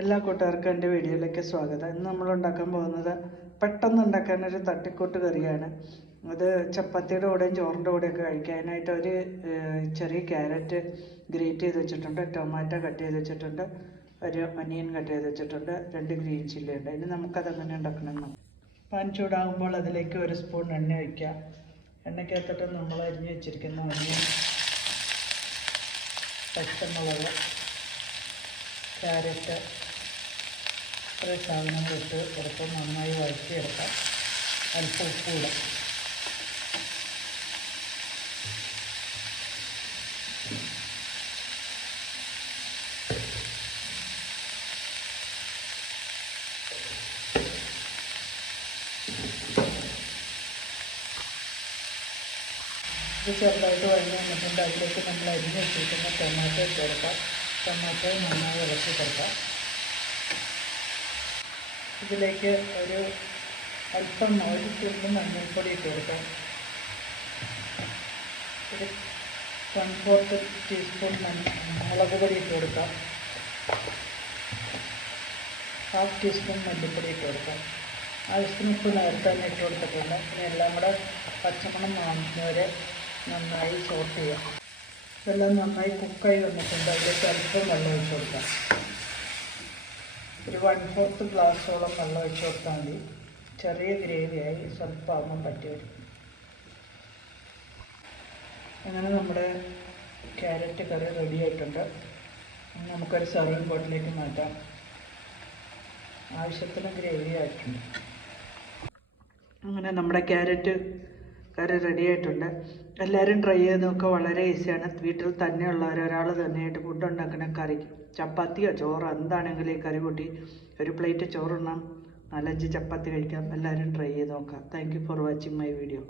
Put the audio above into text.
എല്ലാ കൂട്ടുകാർക്കും എൻ്റെ വീഡിയോയിലേക്ക് സ്വാഗതം. ഇന്ന് നമ്മൾ ഉണ്ടാക്കാൻ പോകുന്നത് പെട്ടെന്ന് ഉണ്ടാക്കാനൊരു തട്ടിക്കൂട്ട് കറിയാണ്. അത് ചപ്പാത്തിയുടെ കൂടെയും ചോറിൻ്റെ കൂടെയൊക്കെ കഴിക്കാനായിട്ട് ഒരു ചെറിയ ക്യാരറ്റ് ഗ്രേറ്റ് ചെയ്ത് വെച്ചിട്ടുണ്ട്, ടൊമാറ്റോ കട്ട് ചെയ്ത് വെച്ചിട്ടുണ്ട്, ഒരു ഒനിയൻ കട്ട് ചെയ്ത് വെച്ചിട്ടുണ്ട്, 2 ഗ്രീൻ ചില്ലി ഉണ്ട്. ഇനി നമുക്കതെങ്ങനെ ഉണ്ടാക്കണം. പാൻ ചൂടാകുമ്പോൾ അതിലേക്ക് 1 സ്പൂൺ എണ്ണ ഒഴിക്കുക. എണ്ണയ്ക്കകത്തിട്ട് നമ്മൾ അരിഞ്ഞ് വെച്ചിരിക്കുന്ന ഒനിയൻ, പച്ചമുളക്, ക്യാരറ്റ്, ഇത്രയും സാധനങ്ങളിട്ട് കുറച്ച് നന്നായി വഴറ്റിയെടുക്കാം. അല്പം ഉപ്പ് ഇടാം. ഇത് ചെറുതായിട്ട് വഴഞ്ഞ് വന്നിട്ടുണ്ട്. അതിലേക്ക് നമ്മൾ അരിഞ്ഞ് വെച്ചിരിക്കുന്ന ടൊമാറ്റോ ചേർക്കാം. ടൊമാറ്റോ നന്നായി ഇളക്കി ചേർക്കാം. ഇതിലേക്ക് ഒരു അല്പം 1 സ്പൂൺ മഞ്ഞൾപ്പൊടി ഇട്ട് കൊടുക്കാം. ഒരു 1/4 ടീസ്പൂൺ മുളക് പൊടി ഇട്ട് കൊടുക്കാം. 1/2 ടീസ്പൂൺ മല്ലിപ്പൊടി ഇട്ട് കൊടുക്കാം. ആവശ്യത്തിന് ഉപ്പ് നേരത്തെ തന്നെ ഇട്ട് കൊടുത്തിട്ടുണ്ട്. ഇനി എല്ലാം കൂടെ പച്ചമണം മാറുന്നവരെ നന്നായി സോട്ട് ചെയ്യാം. ഇതെല്ലാം നന്നായി കുക്കായി വന്നിട്ടുണ്ട്. അതിലേക്ക് അല്പം വെള്ളം ഒഴിച്ച് കൊടുക്കാം. ഒരു 1/4 ഗ്ലാസ്സോളം വെള്ളം ഒഴിച്ച് കൊടുത്താൽ മതി. ചെറിയ ഗ്രേവിയായി സ്വല്പം ആകുമ്പം പറ്റി വരും. അങ്ങനെ നമ്മുടെ ക്യാരറ്റ് കറി റെഡി ആയിട്ടുണ്ട്. നമുക്കൊരു സർവിങ് ബോട്ടിലേക്ക് മാറ്റാം. ആവശ്യത്തിന് ഗ്രേവി ആയിട്ടുണ്ട്. അങ്ങനെ നമ്മുടെ ക്യാരറ്റ് കറി റെഡി ആയിട്ടുണ്ട്. എല്ലാവരും ട്രൈ ചെയ്ത് നോക്കുക. വളരെ ഈസിയാണ്. വീട്ടിൽ തന്നെയുള്ളവർ ഒരാൾ തന്നെയായിട്ട് ഫുഡ് ഉണ്ടാക്കുന്ന കറി, ചപ്പാത്തിയോ ചോറോ എന്താണെങ്കിലും ഈ കറി കൂട്ടി ഒരു പ്ലേറ്റ് ചോറുണ്ണാം, 4-5 ചപ്പാത്തി കഴിക്കാം. എല്ലാവരും ട്രൈ ചെയ്ത് നോക്കാം. Thank you for watching my video.